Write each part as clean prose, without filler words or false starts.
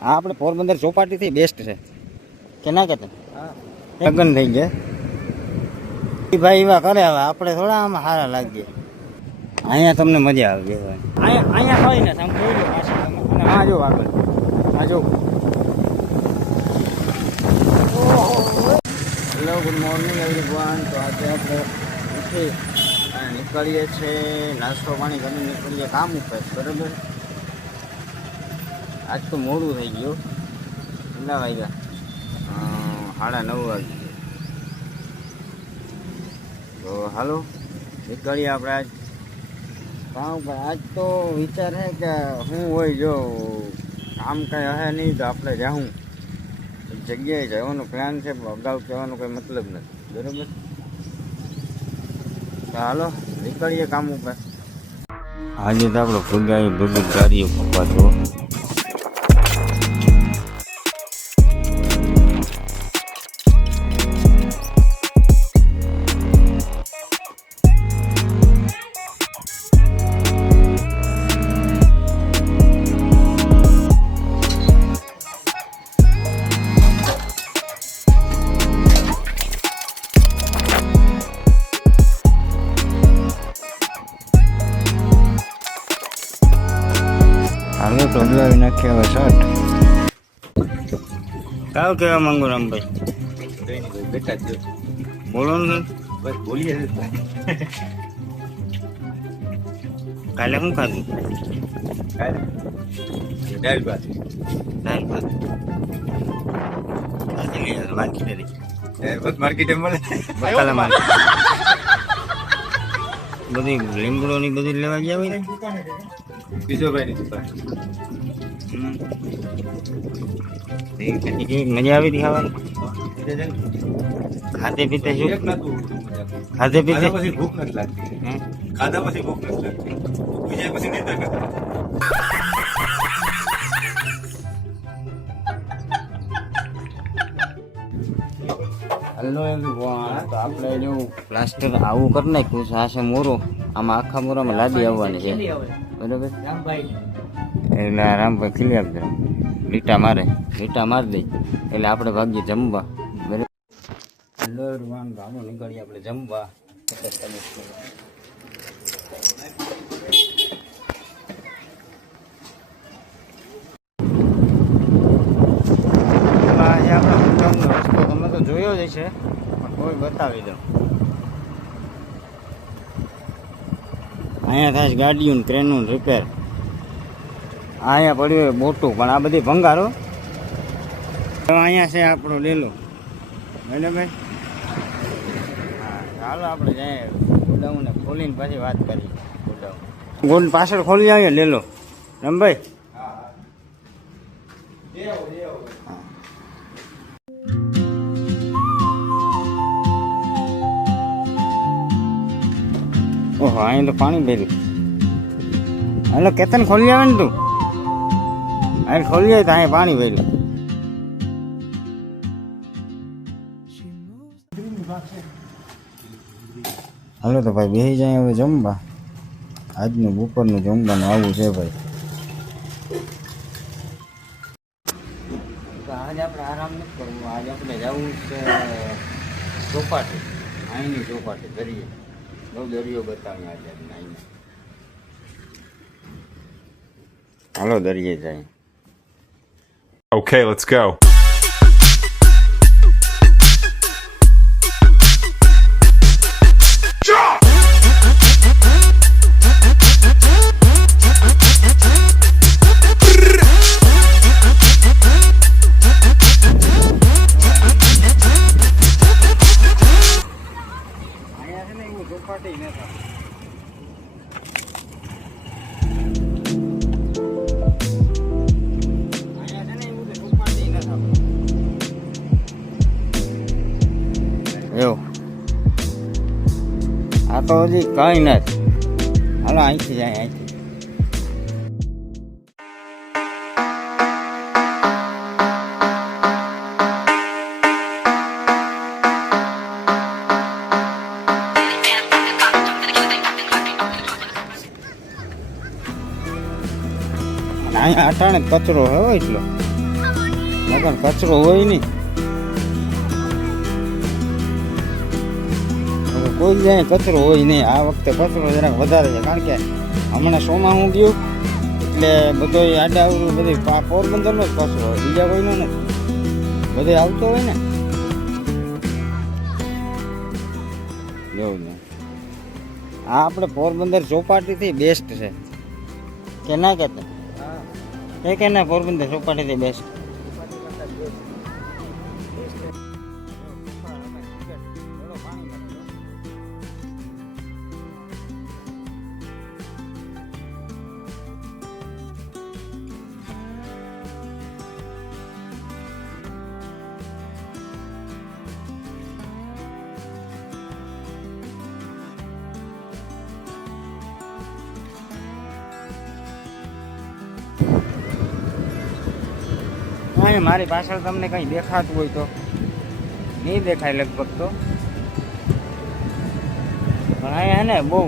હા આપણે પોરબંદર ચોપાટીથી બેસ્ટ છે કે ના કહેતા? લગ્ન થઈ ગયા ભાઈ એવા કરે, હવે આપણે થોડા આમાં સારા લાગીએ. અહીંયા તમને મજા આવે અહીંયા હોય ને તમે જોઈ લો પાછળ અને આ જો આગળ આ જો. Hello good morning everyone. તો આજે આપણે ઉઠી નીકળીએ છીએ, નાસ્તો પાણી કરીને નીકળીએ કામ ઉપર, બરાબર. આજ તો મોડું થઈ ગયું, કેટલા વાગ્યા? 9:30 વાગી. તો હાલો નીકળીએ આપણે આજ કામ પર. આજ તો વિચાર છે કે શું હોય, જો કામ કંઈ હશે નહીં તો આપણે જાઉં જગ્યાએ જવાનો પ્લાન છે, અગાઉ કહેવાનો કંઈ મતલબ નથી, બરાબર. તો હાલો નીકળીએ કામ ઉપર. આજે તો આપણે ફુગાઈ બધી ગાડીઓ પપ્પા તો હાલો તો બદલાવી નાખીએ હવે શર્ટ. કાવ કહેવા માંગુ રામભાઈ? બેટા બોલો ને બસ બોલીએ. કાલે શું ખાધું? દાળ ભાત. માર્કેટે મળે બધી લીમડોની બધી લેવા ગયા હોય ને બીજો ભાઈ મજા આવી હતી ખાવાની? ખાતે પીતે શું ખાતે પીતે પછી ભૂખ નથી લાગતી, ખાધા પછી ભૂખ નથી લાગતી, બીજા પછી નિંદર કરતા. Hello everyone. તો આપણે જો પ્લાસ્ટર આવું કરી નાખ્યું છે, આ છે મોરો, આમાં આખા મોરામાં લાદી આવવાની છે, બરાબર. એટલે રામભાઈ ખીલી આપજો, લીટા મારે, લીટા મારી દઈ એટલે આપણે ભાગીએ જમવા, બરાબર. Hello everyone. ગામો નીકળીએ આપણે જમવા. તમે તો જોયો જ છે, પણ કોઈ બતાવી દઉં. અહીંયા થાય ગાડીઓ ક્રેનનું રિપેર. અહીંયા પડ્યું હોય મોટું, પણ આ બધી ભંગારો. અહીંયા છે આપણો લેલો, બરાબર. હા ચાલો આપણે જઈએ ગોડાઉનને ખોલીને પછી વાત કરીએ. ગોડાઉન પાછળ ખોલી આવીએ લેલો રમભાઈ. ઓહો અહીં તો પાણી ભર્યું. એટલે કેતન ખોલી આવે ને તું, અહીં ખોલી આવે તો અહીં પાણી ભર્યું. હાલો તો ભાઈ બેસી જાય હવે જમવા. આજનું બપોરનું જમવાનું આવું છે ભાઈ. તો આજે આપણે આરામ નથી કરવું, આજે આપણે જવું છે ચોપાટી, અહીંની ચોપાટી દરિયે. બહુ દરિયો બતાવીએ આજે આવીને. હાલો દરિયે જાય. Okay, let's go. અહીંયા છે ને એવું ચોપાટી નથી. એવું આ તો હજી કઈ નથી. હાલો અહીંથી જાય, અહીંથી. અહીંયા અટાણે કચરો હોય એટલો. નકર કચરો હોય નહીં. હવે કોઈ જાય કચરો હોય નહીં. આ વખતે કચરો જરાક વધારે છે, કારણ કે હમણાં સોમાં હું ગયું એટલે બધો આડાવડું બધું પોરબંદરનો જ કચરો હોય, બીજા કોઈનો નથી. બધે આવતો હોય ને. જોવું ને, આ આપણે પોરબંદર ચોપાટીથી બેસ્ટ છે કે ના કહેતા કે ના? પોરબંદર ચોપાટીથી બેસ્ટ. અહીંયા મારી પાછળ તમને કંઈ દેખાતું હોય તો નહીં દેખાય લગભગ તો, પણ અહીંયા ને બહુ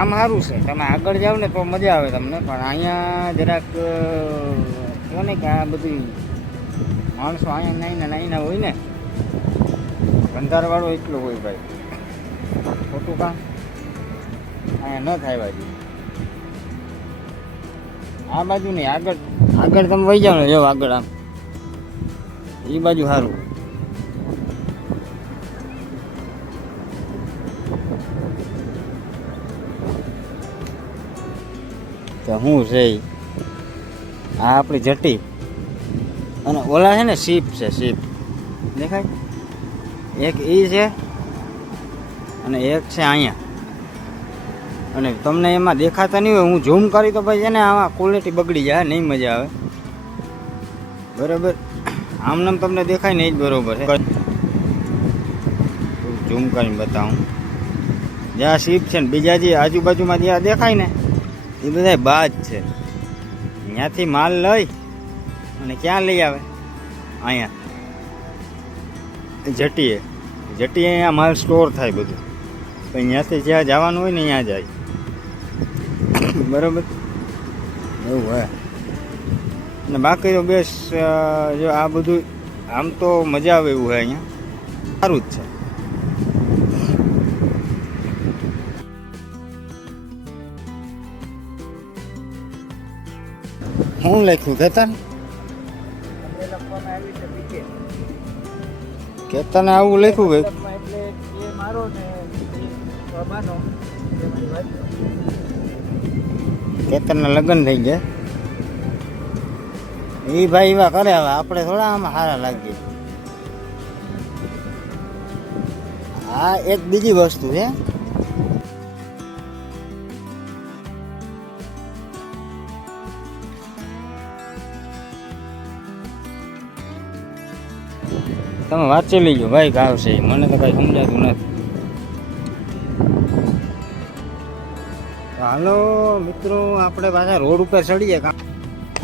આમ સારું છે. તમે આગળ જાઓ ને તો મજા આવે તમને, પણ અહીંયા જરાક કહો ને કે આ બધી માણસો અહીંયા નાઈના હોય ને, બંધારવાળો એટલો હોય ભાઈ. ખોટું કામ અહીંયા ન થાય બાજુ. આ બાજુ નહીં, આગળ તમે વહી જાઓ ને, જો આગળ આમ એ બાજુ સારું. તો શું છે આ આપણી જટી, અને ઓલા છે ને શીપ છે, શીપ દેખાય? એક ઈ છે અને એક છે અહીંયા. અને તમને એમાં દેખાતા નહીં હોય, હું ઝૂમ કરી તો પછી છે ને આમાં ક્વોલિટી બગડી જાય, નહીં મજા આવે. બરાબર, આમનામ તમને દેખાય ને એ જ બરાબર છે. ઝૂમ કરીને બતાવું. જ્યાં શીપ છે ને બીજા જે આજુબાજુમાં જ્યાં દેખાય ને એ બધા બાજ છે. ત્યાંથી માલ લઈ અને ક્યાં લઈ આવે? અહીંયા જટીએ અહીંયા માલ સ્ટોર થાય બધું. તો અહીંયાથી જ્યાં જવાનું હોય ને ત્યાં જાય. બરાબર, એવું હોય. અને બાકી તો બેસ જો આ બધું આમ તો મજા આવે એવું હોય. અહીંયા સારું જ છે. શું લખ્યું કેતન? કેતને આવું લખ્યું કે કેતનના લગ્ન થઈ ગયા. એ ભાઈ એવા કરે, હવે આપણે થોડા આમાં સારા લાગીએ. આ એક બીજી વસ્તુ છે. તમે વાંચી લીજો ભાઈ, ગાવ છે મને તો કઈ સમજાતું નથી. હાલો મિત્રો, આપણે પાછા રોડ ઉપર ચડીએ.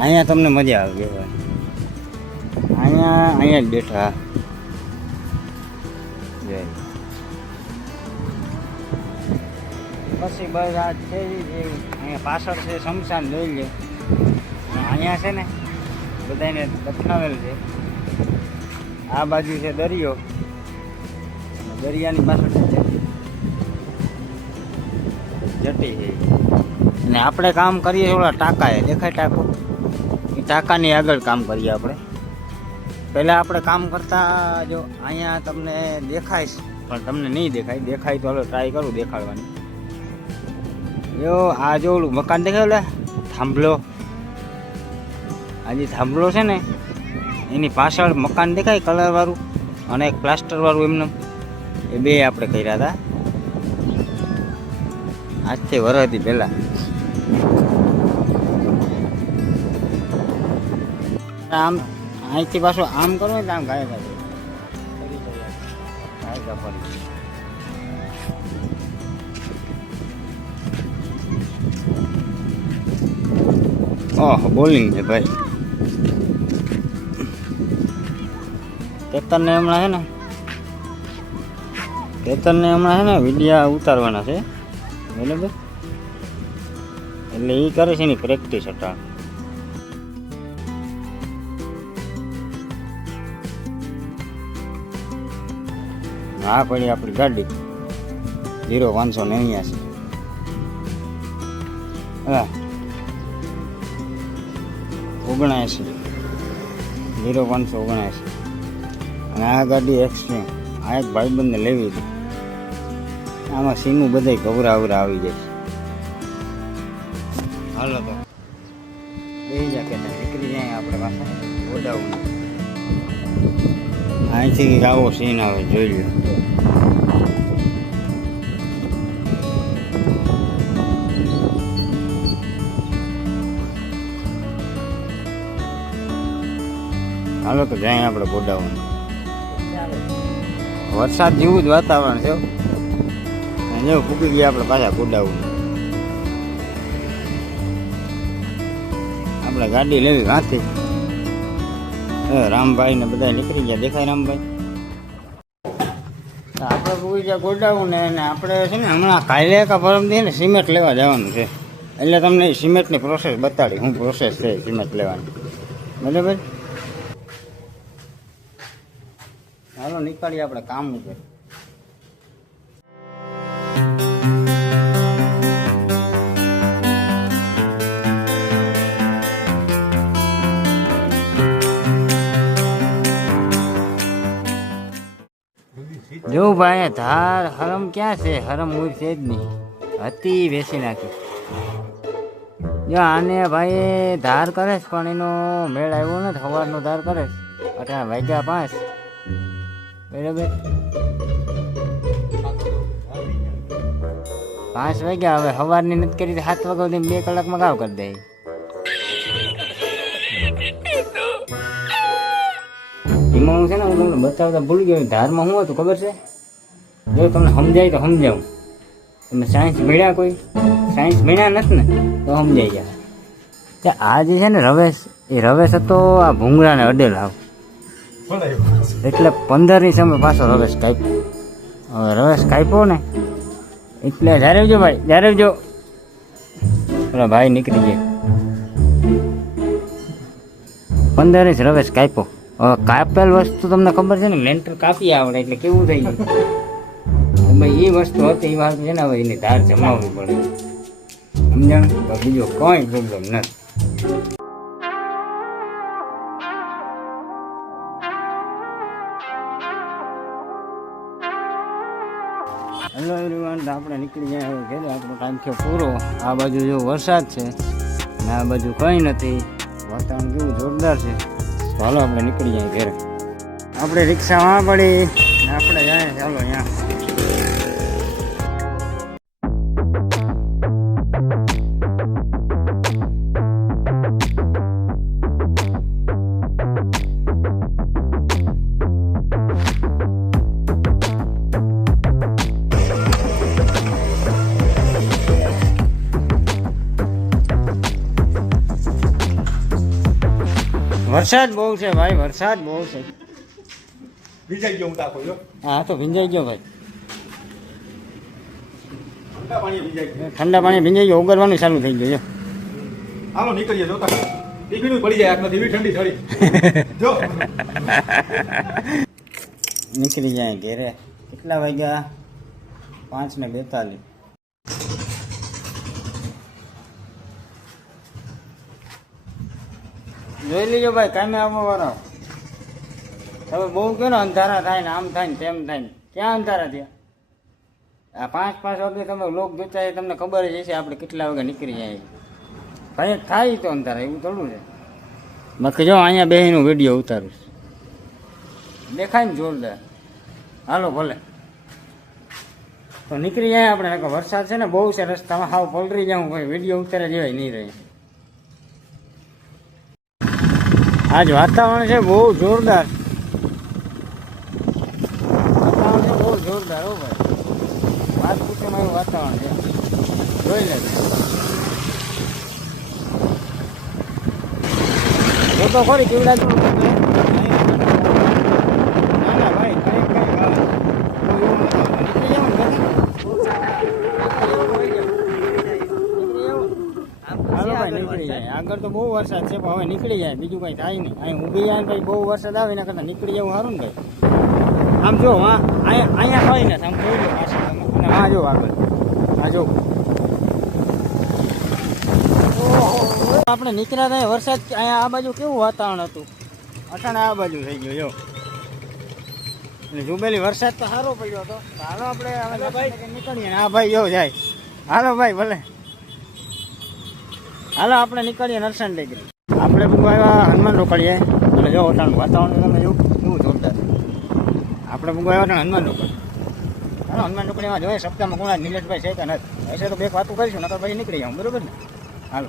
અહીંયા તમને મજા આવે ભાઈ. અહીંયા જ બેઠા. પછી બસ આ છે અહીંયા પાછળ છે શમશાન, જોઈ લે. અહીંયા છે ને બધાને દફનાવેલ છે. આ બાજુ છે દરિયો, દરિયાની પાછળ જટી છે. અને આપણે કામ કરીએ ઓલા ટાંકાએ, દેખાય ટાંકો? એ ટાંકાની આગળ કામ કરીએ આપણે. પહેલાં આપણે કામ કરતા જો અહીંયા તમને દેખાય, પણ તમને નહીં દેખાય તો હાલો ટ્રાય કરું દેખાડવાની. જો આ જો ઓલું મકાન દેખાય, ઓલા થાંભલો, આ જે થાંભલો છે ને એની પાછળ મકાન દેખાય કલરવાળું અને એક પ્લાસ્ટરવાળું, એમને એ બે આપણે કર્યા હતા આજથી વર્ષથી પહેલાં. આમ અહીંથી પાછું આમ કરો ને તો આમ ગાય ફરી. ઓહ, બોલિંગ છે ભાઈ. કેતનને હમણાં છે ને વિડીયા ઉતારવાના છે, બરાબર? એટલે એ કરે છે એની પ્રેક્ટિસ હતા. આ પડી આપણી ગાડી 0579 હા 79 0579 અને આ ગાડી એક્સટ્રીમ. આ એક ભાઈબંધને લેવી હતી. આમાં સીમું બધાય ગવરા આવી જાય. હાલો તો બીજા કે નીકળી જાય આપણે પાછા ગોડાઉન. અહીંથી કંઈક આવો સીન આવે, જોઈ લો. હાલો તો જાય આપણે ગોડાઉન. વરસાદ જેવું જ વાતાવરણ છે. જો ફૂકી ગયા આપણે પાછા ગોડાઉન. આપણે ગાડી લેવી વાંચી. રામભાઈ ને બધા નીકળી ગયા, દેખાય રામભાઈ. આપણે ફૂકી ગયા ગોડાઉન ને આપણે છે ને હમણાં કાલે કા પરમથી ને સિમેન્ટ લેવા જવાનું છે. એટલે તમને સિમેન્ટની પ્રોસેસ બતાડી, શું પ્રોસેસ છે સિમેન્ટ લેવાની. બરાબર, ચાલો નીકળીએ આપણે કામ ઉપર. જો ભાઈ ધાર હરમ ક્યાં છે? હરમ મૂળ છે જ નહીં, હતી વેચી નાખી. જો આને ભાઈ ધાર કરે છે પણ એનો મેળ આવ્યો નથી. સવારનો ધાર કરે છે, 18 વાગ્યા 5. બરાબર, 5 વાગ્યા. હવે સવારની નથી કરી, 7 વાગ્યા સુધી 2 કલાકમાં કામ કરી દે. એમાં હું છે ને, હું તમને બતાવતા ભૂલી ગયો. ધારમાં શું હતું ખબર છે? જો તમને સમજાય તો સમજાવું. તમે સાયન્સ ભણ્યા, કોઈ સાયન્સ ભણ્યા નથી ને તો સમજાઈ જાય. કે આ જે છે ને રવેશ, એ રવેશ હતો આ ભૂંગળાને અડેલ આવ, એટલે 15ની સમય પાછો રવેશ કાપ્યો. હવે રવેશ કાપ્યો ને એટલે જ્યારે જો ભાઈ, જ્યારે જો પેલા ભાઈ નીકળી જાય. 15 રવેશ કાપ્યો. હવે કાપેલ વસ્તુ તમને ખબર છે ને, લેન્ટર કાપી આવડે એટલે કેવું થઈ જાય. ભાઈ એ વસ્તુ હતી, એ વાત છે ને, હવે એની ધાર જમાવવી પડે. સમજાણ? બીજો કોઈ પ્રોબ્લેમ નથી. હેલો એવરીવન, આપણે નીકળી જાય હવે ઘરે. આપણો ટાઈમ થયો પૂરો. આ બાજુ જો વરસાદ છે અને આ બાજુ કંઈ નથી. વાતાવરણ કેવું જોરદાર છે. ચાલો આપણે નીકળી જાય ઘરે. આપણે રિક્ષામાં પડી ને આપણે જાય. ચાલો અહીંયા વરસાદ બહુ છે ભાઈ, વરસાદ બહુ છે. ભીંજાઈ ગયો હું તાકો જો. હા તો ભીંજાઈ ગયો ભાઈ. ઠંડા પાણી ભીંજાઈ ગયો. ઠંડા પાણી ભીંજાઈ ગયો, ઉગરવાનું ચાલુ થઈ ગયું. હાલો નીકળીએ જોતા. ટીફીનું પડી જાય આટલા એવી ઠંડી થડી. જો નીકળી જાય ઘેરે. કેટલા વાગ્યા? 5:42. જોઈ લીજો ભાઈ, કામે આવવા વાળા. તમે બહુ કહો ને અંધારા થાય ને આમ થાય ને તેમ થાય ને, ક્યાં અંધારા થયા? આ 5 વાગે તમે લોક જોતા હોય, તમને ખબર જ હશે આપણે કેટલા વાગે નીકળી જાય. ભાઈ થાય તો અંધારા, એવું થોડું છે. બાકી જો અહીંયા બેહીનું વિડીયો ઉતારું, દેખાય ને જોરદાર. હાલો ભલે તો નીકળી જાય આપણે. વરસાદ છે ને બહુ છે રસ્તામાં, હાવ પલરી જાઉં ભાઈ, વિડીયો ઉતારે જેવાય નહીં રહે. આજ વાતાવરણ છે બહુ જોરદાર. વાતાવરણ છે બહુ જોરદાર હો ભાઈ. વાત પૂછવામાં એવું વાતાવરણ છે, જોઈ લે. જો તો ખરી કેવડા તો ના ભાઈ, કઈ નીકળી જાય. આગળ તો બહુ વરસાદ છે પણ હવે નીકળી જાય, બીજું કઈ થાય નહીં. અહીં ઊભી જાય ભાઈ, બહુ વરસાદ આવે એના કરતા નીકળી જવું સારું ને ભાઈ. આમ જો હા અહીંયા હોય ને આમ જોઈ લો પાછળ અને હા જો આગળ હા જો આપણે નીકળ્યા હતા વરસાદ અહીંયા આ બાજુ કેવું વાતાવરણ હતું અટાણે આ બાજુ થઈ ગયું જો એટલે જુબેલી વરસાદ તો સારો પડ્યો હતો હાલો આપણે હવે નીકળીએ ને આ ભાઈ જો જાય હાલો ભાઈ ભલે હાલો આપણે નીકળીએ નરસણ ટેકરી આપણે બધું આવ્યા હનુમાન રોકડીએ એટલે જો અટાણું વાતાવરણ તમે જો કેવું જોરદાર આપણે બધું આવ્યા હતા હનુમાન રોકડી હાલો હનુમાન રોકડીમાં જોઈએ સપ્તાહમાં કોણ નિલેશભાઈ છે કે નથી હશે તો બે વાતો કરીશું નકર પછી નીકળી જાઉં બરોબર ને હાલો